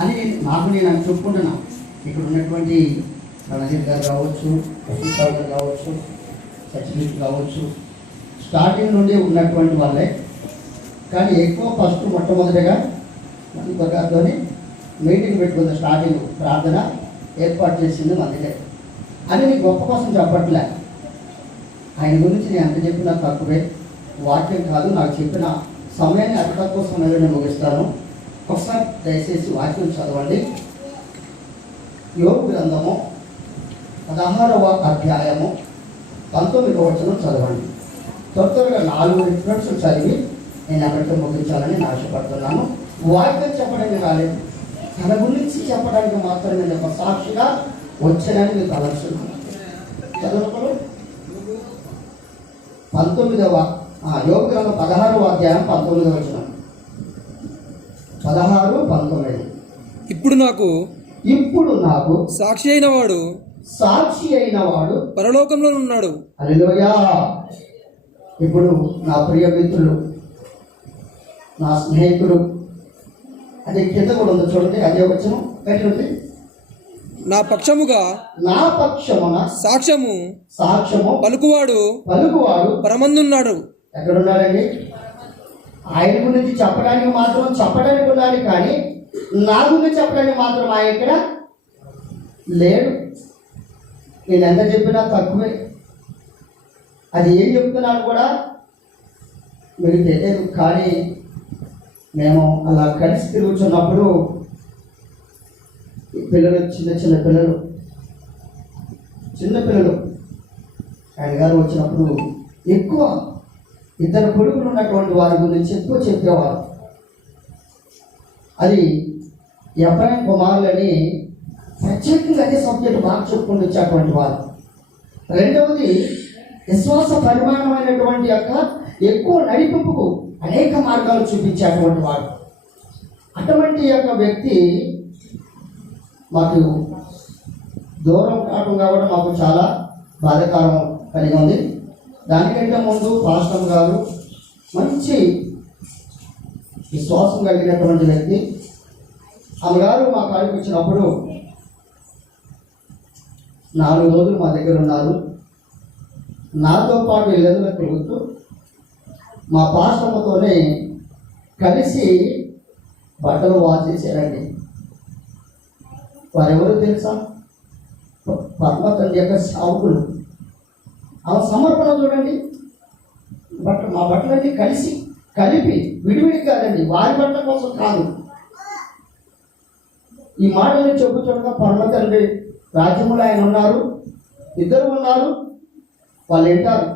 అని నేను చెప్పుకుంటున్నాను. ఇక్కడ ఉన్నటువంటి రణజీత్ గారు కావచ్చు, ప్రసాద్ గారు కావచ్చు, సచిన్ కావచ్చు, స్టార్టింగ్ నుండి ఉన్నటువంటి వాళ్ళే. కానీ ఎక్కువ ఫస్ట్ మొట్టమొదటిగా మన గారితోనే మీటింగ్ పెట్టుకుంది, స్టార్టింగ్ ప్రార్థన ఏర్పాటు చేసింది మనదే. అది నీ గొప్ప కోసం చెప్పట్లే, ఆయన గురించి నేను ఎంత చెప్పినా తక్కువే. వాక్యం కాదు, నాకు చెప్పిన సమయాన్ని అతి తక్కువ సమయంలో నేను ముగిస్తాను. ఒకసారి దయచేసి వాక్యం చదవండి. యోబు గ్రంథము 16వ అధ్యాయము 19వ వచనం చదవండి. త్వరగా 4 రిఫరెన్స్లు చదివి నేను అక్కడితో ముగించాలని నేను ఆశపడుతున్నాను. వాక్యం చెప్పడానికి రాలేదు, తన గురించి చెప్పడానికి మాత్రమే నేను ఒక సాక్షిగా వచ్చానని మీకు ఆలోచన. చదువుకోరు 19వ యోబు గ్రంథం 16వ అధ్యాయం 19వ వచనం. 16, 19. ఇప్పుడు నాకు సాక్షి అయిన వాడు పరలోకంలో ఉన్నాడు. హల్లెలూయా. ఇప్పుడు నా ప్రియ మిత్రులు, నా స్నేహితులు, అదే కింద కూడా ఉంది చూడండి, అదే వచనం ఎట్లా ఉంది? నా పక్షమున సాక్ష్యము పలుకువాడు పరమందున్నాడు. ఎక్కడున్నాడండి? ఆయన గురించి చెప్పడానికి ఉండాలి, కానీ నా గురించి చెప్పడానికి మాత్రం ఆయన ఇక్కడ లేడు. నేను ఎంత చెప్పినా తక్కువే. అది ఏం చెప్తున్నాను కూడా మీకు తెలియదు. కానీ మేము అలా కలిసి తిరుగుతున్నప్పుడు పిల్లలు, చిన్న పిల్లలు ఆయన గారు వచ్చినప్పుడు ఎక్కువ ఇద్దరు కొడుకులు ఉన్నటువంటి వారి గురించి ఎక్కువ చెప్పేవారు. అది ఎఫ్రాయిం కుమారులని ప్రత్యేకంగా అదే సబ్జెక్ట్ బాగా చెప్పుకుంటూ వచ్చేటువంటి వారు. రెండవది విశ్వాస పరిమాణమైనటువంటి ఎక్కువ నడిపింపుకు అనేక మార్గాలు చూపించేటువంటి వాడు. అటువంటి వ్యక్తి మాకు దూరం కావడం కాబట్టి మాకు చాలా బాధాకరం కలిగి ఉంది. దానికంటే ముందు పాస్టర్ గారు మంచి విశ్వాసం కలిగినటువంటి వ్యక్తి. ఆమె గారు మా కాడికి వచ్చినప్పుడు 4 రోజులు మా దగ్గర ఉన్నారు. నాతో పాటు ఇళ్ళలో తిరుగుతూ మా పాస్టర్తోనే కలిసి బట్టలు వాష్ చేశారండి. వారెవరు తెలుసా? పరమతండ్రి యొక్క సేవకులు. ఆమె సమర్పణ చూడండి. మా బట్టలన్నీ కలిపి విడివిడి కాదండి, వారి బట్టల కోసం కాదు. ఈ మాటలు చెబుతుండగా పరమతండ్రి రాజ్యములో ఆయన ఉన్నారు, ఇద్దరు ఉన్నారు, వాళ్ళు వింటారు.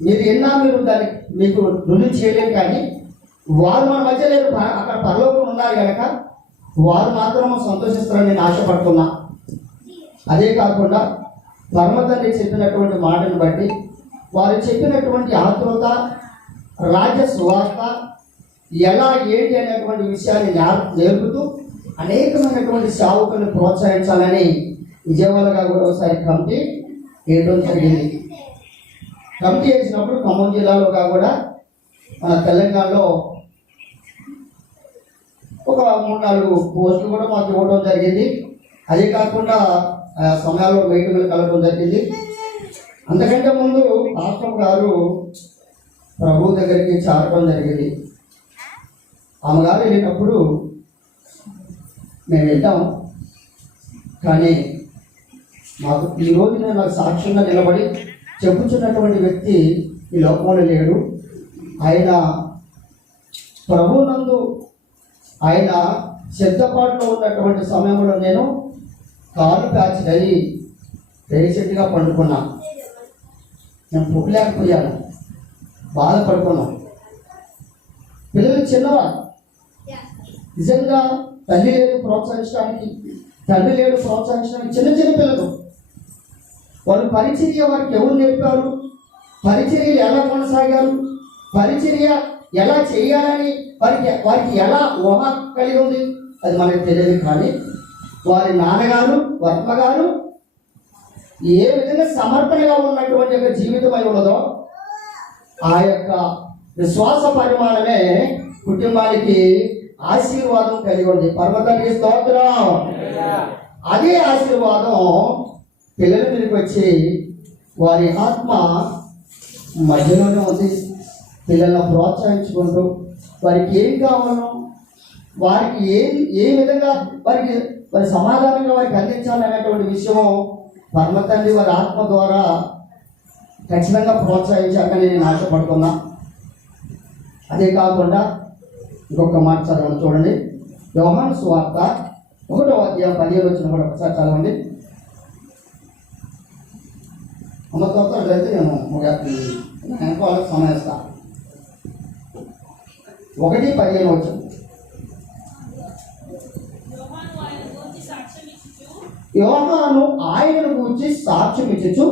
మీరు విన్నా మీరు దాన్ని మీకు రుజువు చేయలేరు, కానీ వారు మన మధ్య లేరు, అక్కడ పరలోకం ఉన్నారు కనుక వారు మాత్రం సంతోషిస్తారని నేను ఆశపడుతున్నా. అదే కాకుండా పరమతండ్రి చెప్పినటువంటి మాటను బట్టి వారు చెప్పినటువంటి ఆతృత, రాజ్య సువార్త ఎలా ఏంటి అనేటువంటి విషయాన్ని నేర్పుతూ అనేకమైనటువంటి సేవకులను ప్రోత్సహించాలని విజయవాడగా కూడా ఒకసారి కమిటీ వేయడం జరిగింది. కమిటీ వేసినప్పుడు ఖమ్మం జిల్లాలో కూడా మన తెలంగాణలో ఒక 3-4 పోస్టులు కూడా మాకు ఇవ్వడం జరిగింది. అదే కాకుండా సమయాల్లో మీటింగ్లు కలగడం జరిగింది. అంతకంటే ముందు పాస్టర్ గారు ప్రభు దగ్గరికి చేరడం జరిగింది. ఆమె గారు వెళ్ళినప్పుడు మేము వెళ్తాం, కానీ మాకు ఈ రోజున నాకు సాక్ష్యంగా నిలబడి చెప్పుచున్నటువంటి వ్యక్తి ఈ లోకంలో లేడు. ఆయన ప్రభునందు ఆయన సిద్ధపాటులో ఉన్నటువంటి సమయంలో నేను కాలు ప్యాచ్ రీసెంట్గా పండుకున్నా. నేను పుట్టలేకపోయాను, బాధపడుకున్నాను. పిల్లలు చిన్నవారు, నిజంగా తండ్రి లేడు ప్రోత్సహించడానికి చిన్న పిల్లలు. వాళ్ళు పరిచర్య వారికి ఎవరు నేర్పారు, పరిచర్యలు ఎలా కొనసాగారు, పరిచర్య ఎలా చేయాలని వారికి ఎలా ఊహ కలిగి ఉంది అది మనకు తెలియదు. కానీ వారి నాన్నగారు, వర్మగారు ఏ విధంగా సమర్పణగా ఉన్నటువంటి యొక్క జీవితం అయి ఉన్నదో ఆ యొక్క విశ్వాస పరిమాణమే కుటుంబానికి ఆశీర్వాదం కలిగి ఉంది. పరమతండ్రి స్తోత్రం. అదే ఆశీర్వాదం పిల్లల మీదకి వచ్చి వారి ఆత్మ మధ్యలోనే ఉంది. పిల్లలను ప్రోత్సహించుకుంటూ వారికి ఏం కావాలో, వారికి ఏ విధంగా వారి సమాధానంగా వారికి అందించాలనేటువంటి విషయం పరమతండ్రి వారి ఆత్మ ద్వారా ఖచ్చితంగా ప్రోత్సహించాలని నేను ఆశపడుతున్నా. అదే కాకుండా ఇంకొక మాట చదవండి, చూడండి. యోహాను సువార్త 1వ అధ్యాయం 15 వచ్చిన కూడా ఒకసారి చదవండి. అమ్మతో అయితే నేను వాళ్ళకి సమయస్తా. 1:15 వచ్చింది. యోహాను ఆయనను గురించి సాక్ష్యం ఇచ్చు.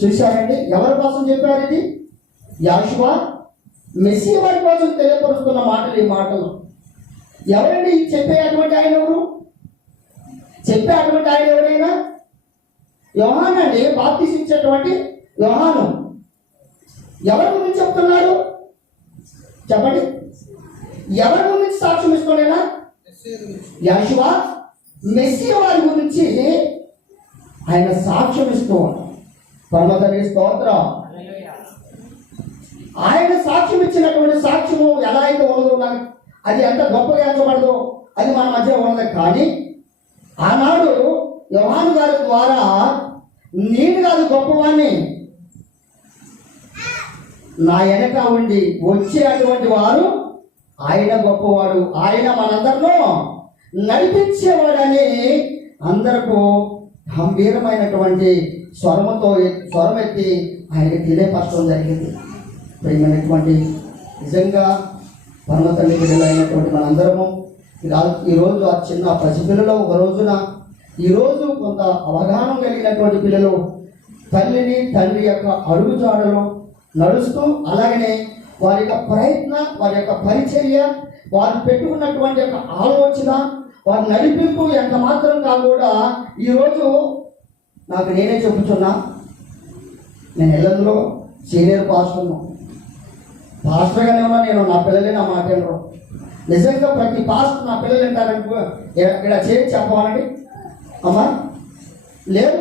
చూశారండి, ఎవరి కోసం చెప్పారు ఇది? యాషువా మెస్సీయ వారి కోసం తెలియపరుస్తున్న మాటలు. ఈ మాటలు ఎవరండి చెప్పే అటువంటి ఆయన? ఎవరు చెప్పే అటువంటి ఆయన? ఎవరైనా యోహాను అండి, బాప్తిసం ఇచ్చేటువంటి యోహాను. ఎవరి గురించి చెప్తున్నారు చెప్పండి? ఎవరి గురించి సాక్ష్యం ఇస్తున్నాయినా? యాషువా మెస్సీయ వారి గురించి ఆయన సాక్ష్యం ఇస్తూ ఉన్నాడు. పరమతండ్రి స్తోత్రం. ఆయన సాక్ష్యం ఇచ్చినటువంటి సాక్ష్యము ఎలా అయితే ఉండదు, అది ఎంత గొప్పగా ఎంచబడదు, అది మన మధ్య ఉండదు. కానీ ఆనాడు యోహాను గారి ద్వారా నేను కాదు గొప్పవాణ్ణి, నా వెనక ఉండి వచ్చే అటువంటి వారు ఆయన గొప్పవాడు, ఆయన మనందరిలో నడిపించేవాడని అందరికీ గంభీరమైనటువంటి స్వరం ఎత్తి ఆయనకి తెలియపరచడం జరిగింది. ప్రియమైనటువంటి నిజంగా పరమతండ్రి బిడ్డలైనటువంటి మనందరము ఈరోజు ఆ చిన్న పసిపిల్లలు ఒక రోజున ఈరోజు కొంత అవగాహన కలిగినటువంటి పిల్లలు తల్లిని తండ్రి యొక్క అడుగుజాడలో నడుస్తూ, అలాగనే వారి యొక్క ప్రయత్న, వారి యొక్క పరిచర్య, వారు పెట్టుకున్నటువంటి యొక్క ఆలోచన, వారి నడిపింపు ఎంత మాత్రం కాకుండా ఈరోజు నాకు నేనే చెప్పుతున్నా. నేను ఎల్లందులో సీనియర్ పాస్టర్గానే ఉన్నా. నేను నా పిల్లలే నా మాట వినరు. నిజంగా ప్రతి పాస్టర్ నా పిల్లలు వింటారనుకో, ఇలా చేసి చెప్పవాలండి అమ్మా లేదు,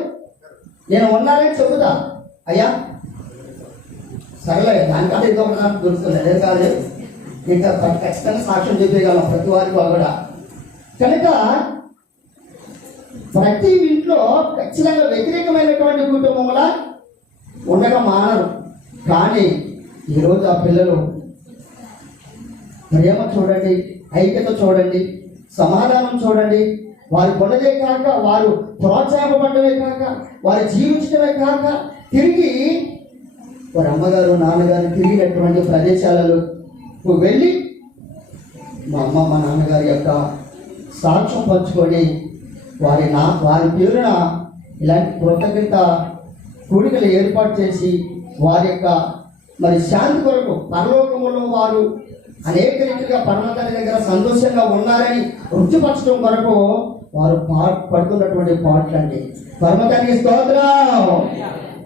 నేను ఉన్నారని చెబుతా. అయ్యా సరేలే, దానికంటే ఇంకొక నాకు దొరుకుతుంది. అదే కాదు, ఇంకా ఖచ్చితంగా సాక్ష్యం చెప్పేయగలం ప్రతి వారికి కూడా. కనుక ప్రతి ఇంట్లో ఖచ్చితంగా వ్యతిరేకమైనటువంటి కుటుంబంలా ఉండగా మానరు. కానీ ఈరోజు ఆ పిల్లలు ప్రేమ చూడండి, ఐక్యత చూడండి, సమాధానం చూడండి. వారు కొనదే కాక, వారు ప్రోత్సాహపడమే కాక, వారు జీవించడమే కాక, తిరిగి వారి అమ్మగారు నాన్నగారు తిరిగినటువంటి ప్రదేశాలలో వెళ్ళి మా అమ్మ మా నాన్నగారి యొక్క సాక్ష్యం పంచుకొని వారి పేరున ఇలాంటి కృతజ్ఞత కూడికలు ఏర్పాటు చేసి వారి యొక్క మరి శాంతి కొరకు పరలోకములో వారు అనేక రీతిగా పరమతండ్రి దగ్గర సంతోషంగా ఉన్నారని రుచిపరచడం కొరకు వారు పడుతున్నటువంటి పాటలు అండి. పరమతండ్రికి స్తోత్రం.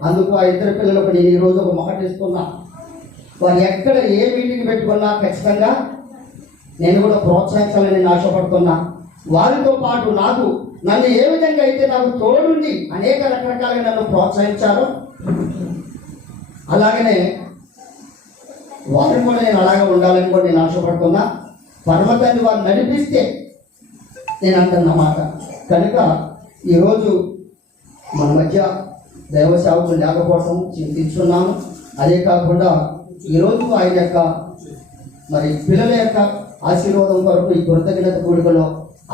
అందుకు ఆ ఇద్దరు పిల్లలకు నేను ఈరోజు ఒక మాట ఇస్తున్నా. వారు ఎక్కడ ఏ మీటింగ్ పెట్టుకున్నా ఖచ్చితంగా నేను కూడా ప్రోత్సహించాలని నేను ఆశపడుతున్నా. వారితో పాటు నన్ను ఏ విధంగా అయితే నాకు తోడుండి అనేక రకరకాలుగా నన్ను ప్రోత్సహించారో, అలాగనే వారిని కూడా నేను అలాగే ఉండాలని కూడా నేను ఆశపడుతున్నా. పరమతండ్రి వారు నడిపిస్తే నేను అంటున్నమాట. కనుక ఈరోజు మన మధ్య దైవ సేవకులు లేకపోవడం చింతిస్తున్నాము. అదే కాకుండా ఈరోజు ఆయన యొక్క మరి పిల్లల యొక్క ఆశీర్వాదం కొరకు ఈ కృతజ్ఞత కూడికలో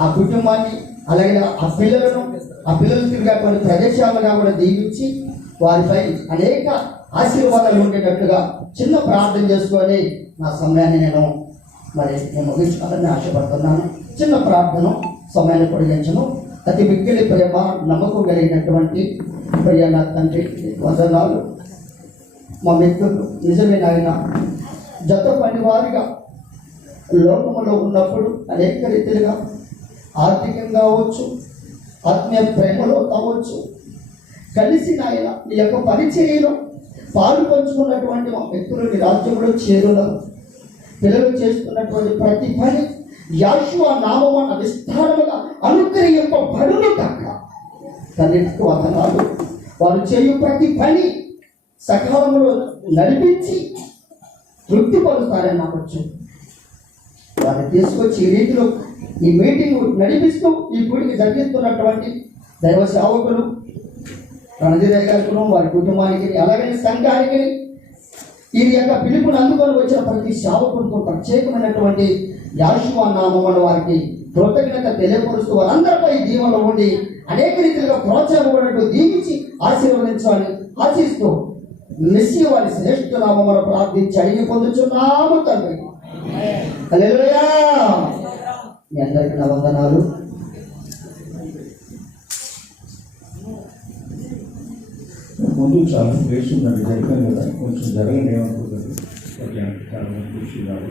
ఆ కుటుంబాన్ని, అలాగే ఆ పిల్లలు తిరిగేటువంటి ప్రదేశాలుగా కూడా దీవించి వారిపై అనేక ఆశీర్వాదాలు ఉండేటట్లుగా చిన్న ప్రార్థన చేసుకొని నా సమయాన్ని నేను ముగించుకోవాలని ఆశపడుతున్నాను. చిన్న ప్రార్థన సమయాన్ని పొడిగించను. అతి మిక్కిలి ప్రేమ నమ్మకం కలిగినటువంటి ప్రియ నా తండ్రి వందనాలు. మా మిత్రులు నిజమైన ఆయన జత పనివారిగా లోకములో ఉన్నప్పుడు అనేక రీతిగా ఆర్థికంగా అవ్వచ్చు, ఆత్మీయ ప్రేమలో కావచ్చు, కలిసి నాయన నీ యొక్క పరిచర్యలో పాలు పంచుకున్నటువంటి మా వ్యక్తులు నీ రాజ్యంలో చేరున్నారు. పిల్లలు చేస్తున్నటువంటి ప్రతి పని యెహోవా నామమున విస్తారముగా అనుగ్రహింపబడును కాక. తండ్రికి వందనాలు. వారు చేయు ప్రతి పని సకాలంలో నడిపించి తృప్తిపరుస్తారని నమ్మచ్చు. వారిని తీసుకొచ్చి ఈ రీతిలో ఈ మీటింగ్ నడిపిస్తూ ఈ గుడికి జరిగిస్తున్నటువంటి దైవ సేవకులు రణజిదయ్య గారికి, వారి కుటుంబానికి, అలాగే సంఘానికి, ఈ యొక్క పిలుపుని అందుకొని వచ్చిన ప్రతి సేవకుడితో ప్రత్యేకమైనటువంటి యెహోవా నామమున వారికి కృతజ్ఞత తెలియపరుస్తూ వారందరిపై దీవెనలు ఉండి అనేక రీతిగా ప్రోత్సాహపడినట్టు దీవించి ఆశీర్వదించాలని ఆశిస్తూ మెస్సీయ వారి శ్రేష్ఠ నామమున ప్రార్థించి అడిగి పొందుచున్నాము తండ్రి. హల్లెలూయా. మీ అందరికీ నా వందనాలు. ముందు చాలా ప్లేస్ ఉందండి, జరిపాను కదా, కొంచెం జరగని ఏమనుకుంటుంది. ఓకే, చాలా మంది కూర్చున్నారు.